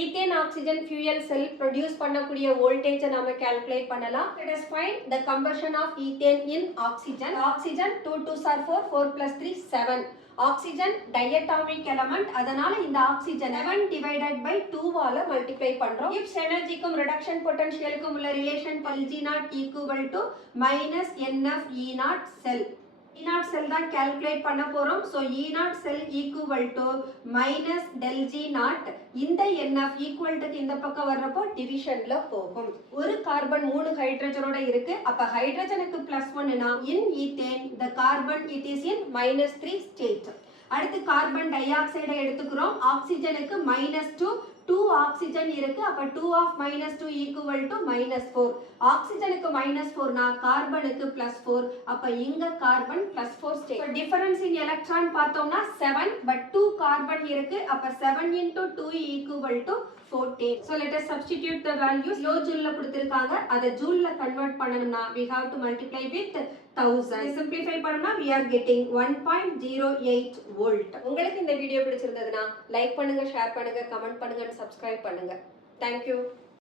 Ethane oxygen fuel cell produce பண்ணக்கூடிய வோல்டேஜை நாம கால்குலேட் பண்ணலாம். Let us find the conversion of ethane in oxygen. Oxygen 2 2s are 4, 4 plus 3 7. Oxygen டையட்டாமிக் element, அதனால இந்த oxygen 7 divided by 2 ஆல multiply பண்றோம். Gibbs எனர்ஜிக்கும் reduction பொட்டன்ஷியலுக்கும் உள்ள relation G0 equal to minus NF E0 cell. E0 cell தான் calculate பண்ண போறோம். So E0 cell equal to minus del G0. இந்த NF ஈக்குவல்ட்டுக்கு இந்த பக்கம் வர்றப்போ டிவிஷன்ல போகும். ஒரு கார்பன் 3 ஹைட்ரஜனோட இருக்கு. அப்ப ஹைட்ரஜனுக்கு +1னா in ethane the carbon it is in -3 state. அடுத்து கார்பன் டை ஆக்சைடை எடுத்துக்கிறோம். ஆக்சிஜனுக்கு -2 2 ஆக்சிஜன் இருக்கு. அப்ப 2 ஆஃப் -2 ஈக்குவல் டு -4. ஆக்சிஜனுக்கு -4 னா கார்பனுக்கு +4. அப்ப இங்க கார்பன் +4 ஸ்டேட். டிஃபரன்ஸ் இன் எலக்ட்ரான் பார்த்தோம்னா 7, பட் 2 கார்பன் இருக்கு. அப்ப 7 into 2 equal to 14. So let us substitute the values. Kilo ஜூல்ல கொடுத்திருக்காங்க. அதை ஜூல்ல கன்வெர்ட் பண்ணனும்னா we have to multiply with 1000. Simplify பண்ணா we are getting 1.08 volt. உங்களுக்கு இந்த வீடியோ பிடிச்சிருந்ததுன்னா லைக் பண்ணுங்க, ஷேர் பண்ணுங்க, கமெண்ட் பண்ணுங்க, சப்ஸ்கிரைப் பண்ணுங்க. Thank you.